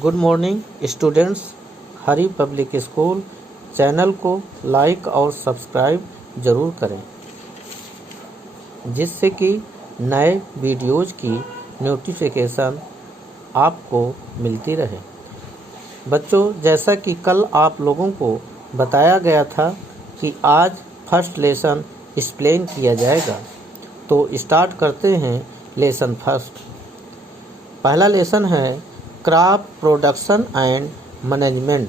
Good morning students. Hari public school channel को like और subscribe ज़रूर करें, जिससे कि नए वीडियोज़ की नोटिफिकेशन आपको मिलती रहे। बच्चों, जैसा कि कल आप लोगों को बताया गया था कि आज फर्स्ट लेसन एक्सप्लेन किया जाएगा, तो स्टार्ट करते हैं लेसन फर्स्ट। पहला लेसन है क्रॉप प्रोडक्शन एंड मैनेजमेंट,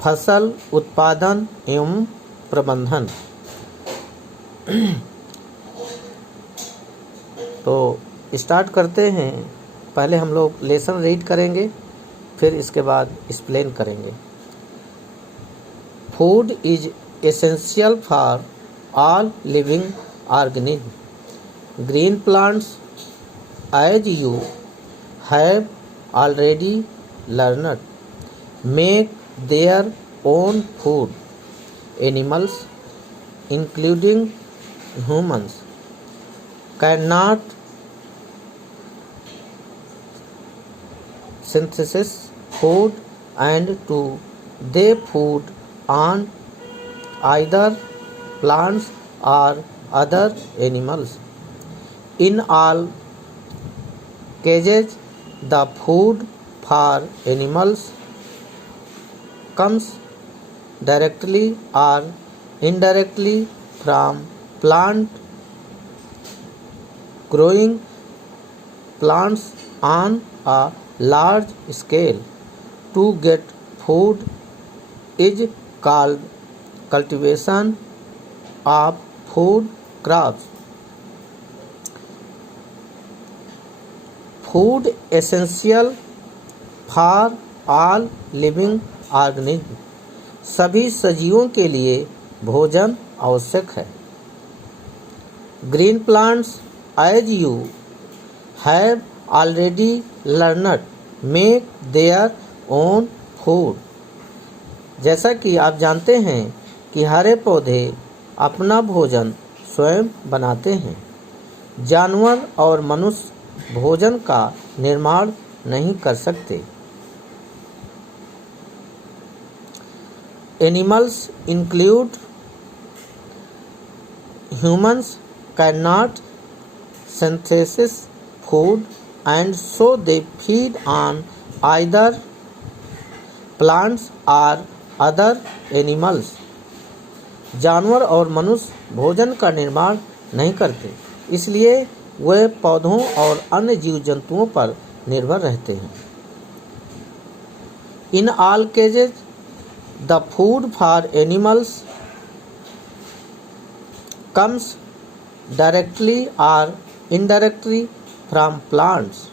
फसल उत्पादन एवं प्रबंधन। तो स्टार्ट करते हैं। पहले हम लोग लेसन रीड करेंगे, फिर इसके बाद एक्सप्लेन करेंगे। Food is essential for all living organism. Green plants, as you have already learned, make their own food. Animals, including humans, cannot synthesize food, and to they food on either plants or other animals. In all cases, the food for animals comes directly or indirectly from plant. Growing plants on a large scale to get food is called cultivation of food crops. Food essential for all living organism. सभी सजीवों के लिए भोजन आवश्यक है। Green plants, as you have already learned, make their own food. जैसा कि आप जानते हैं कि हरे पौधे अपना भोजन स्वयं बनाते हैं। जानवर और मनुष्य भोजन का निर्माण नहीं कर सकते। Animals include humans can not synthesis food and so they feed on either plants और अदर एनिमल्स। जानवर और मनुष्य भोजन का निर्माण नहीं करते, इसलिए वे पौधों और अन्य जीव जंतुओं पर निर्भर रहते हैं। In all cases, the food for animals comes directly और इनडायरेक्टली फ्रॉम प्लांट्स।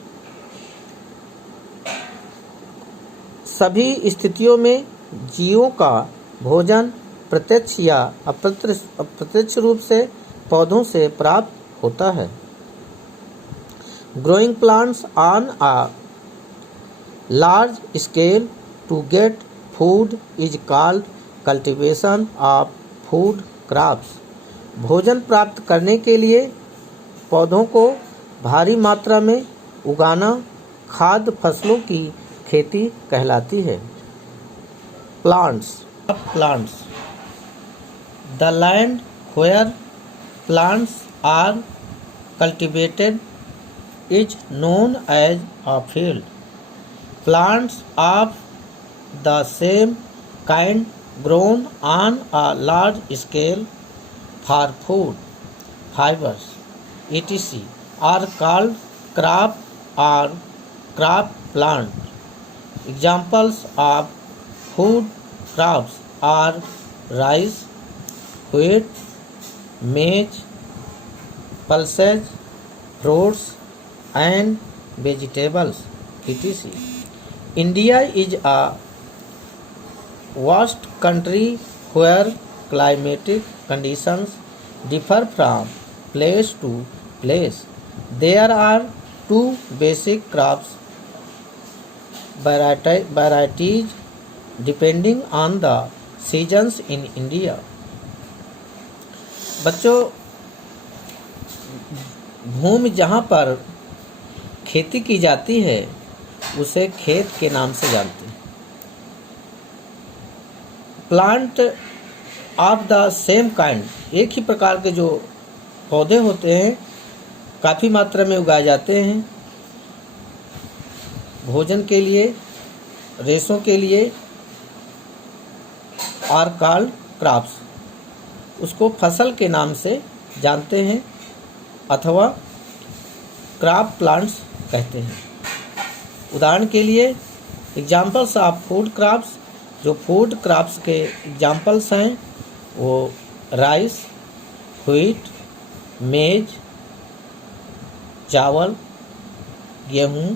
सभी स्थितियों में जीवों का भोजन प्रत्यक्ष या अप्रत्यक्ष रूप से पौधों से प्राप्त होता है। Growing plants on a large scale to get food is called cultivation of food crops. भोजन प्राप्त करने के लिए पौधों को भारी मात्रा में उगाना खाद्य फसलों की खेती कहलाती है। Plants. The land where plants are cultivated is known as a field. Plants of the same kind grown on a large scale for food, fibers, etc. are called crop or crop plant. Examples of food crops are rice, wheat, maize, pulses, fruits, and vegetables, etc. India is a vast country where climatic conditions differ from place to place. There are two basic crops varieties depending on the seasons in India. बच्चों, भूमि जहाँ पर खेती की जाती है उसे खेत के नाम से जानते हैं। Plant of the same kind, एक ही प्रकार के जो पौधे होते हैं काफ़ी मात्रा में उगाए जाते हैं भोजन के लिए, रेशों के लिए, आर कॉल्ड क्रॉप्स, उसको फसल के नाम से जानते हैं अथवा क्रॉप प्लांट्स कहते हैं। उदाहरण के लिए एग्जाम्पल्स ऑफ फूड क्रॉप्स, जो फूड क्रॉप्स के एग्जाम्पल्स हैं वो राइस, व्हीट, मेज, चावल, गेहूँ,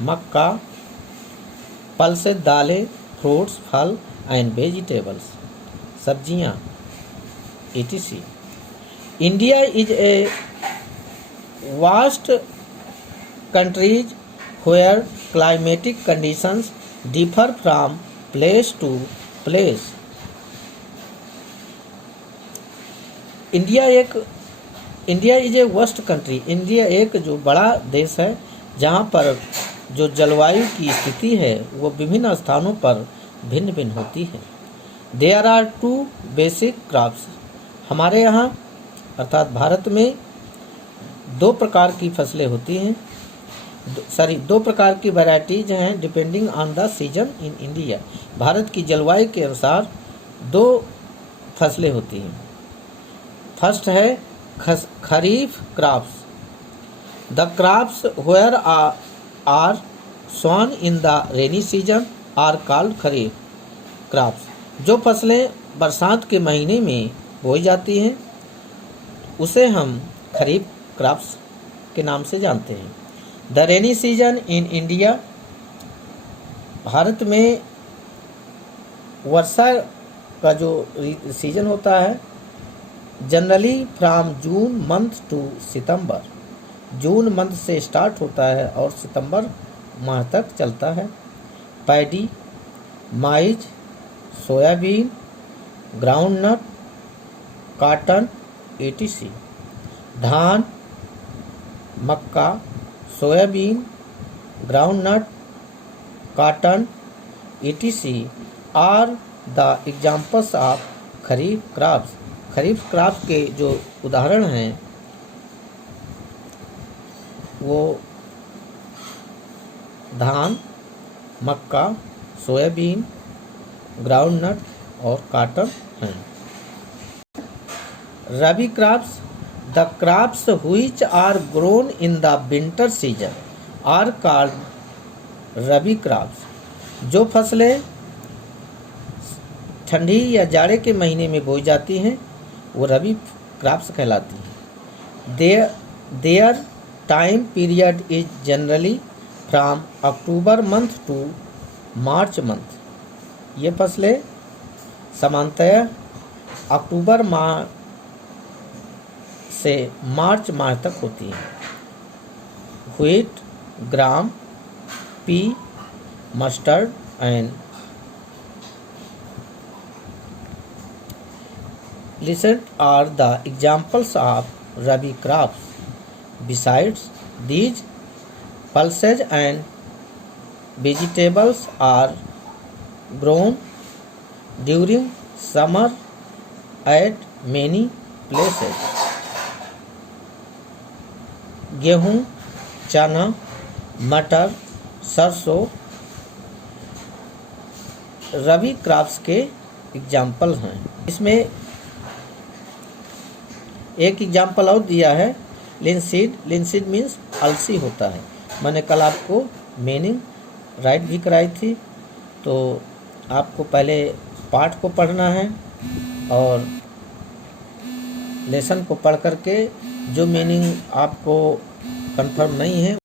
मक्का, पल्सेस दालें, फ्रूट्स, फल एंड वेजिटेबल्स, सब्जियाँ, etc. India is a vast country where climatic conditions differ from place to place. India is a waste country, India एक जो बड़ा देश है जहाँ पर जो जलवायु की स्थिति है वो विभिन्न स्थानों पर भिन्न भिन्न होती है। देयर आर 2 बेसिक क्रॉप्स, हमारे यहाँ अर्थात भारत में 2 प्रकार की फसलें होती हैं, 2 प्रकार की वैरायटीज हैं depending on the season in India. Bharat की जलवायु के अनुसार 2 फसलें होती हैं। फर्स्ट है kharif crops, the crops where are sown in the rainy season are called kharif crops. जो फसलें बरसात के महीने में बोई जाती हैं उसे हम खरीफ क्रॉप्स के नाम से जानते हैं। The rainy season in India, Bharat में वर्षा का जो सीजन होता है generally from June month to September, June month से स्टार्ट होता है और सितंबर माह तक चलता है। Paddy, maize, soybean, groundnut, cotton, etc. धान, मक्का, soybean, groundnut, cotton, etc. Are the examples of kharif crops. Kharif crop के जो उदाहरण हैं वो धान, मक्का, सोयाबीन, ग्राउंडनट और कॉटन हैं। Rabi crops, the crops which are grown in the winter season are called rabi crops. जो फसलें ठंडी या जाड़े के महीने में बोई जाती हैं वो रबी क्रॉप्स कहलाती हैं। Their time period is generally from October month to March month. ये फसलें सामान्यतः अक्टूबर माह से मार्च माह तक होती हैं। Wheat, gram, pea, mustard and lentil are the examples of rabi crops. Besides these, pulses and vegetables are grown during summer at many places. गेहूँ, चना, मटर, सरसों रबी क्रॉप्स के एग्जाम्पल हैं। इसमें एक एग्जाम्पल और दिया है लिनसीड। लिनसीड मीन्स अलसी होता है। मैंने कल आपको मीनिंग राइट भी कराई थी, तो आपको पहले पाठ को पढ़ना है और लेसन को पढ़ करके जो मीनिंग आपको कंफर्म नहीं है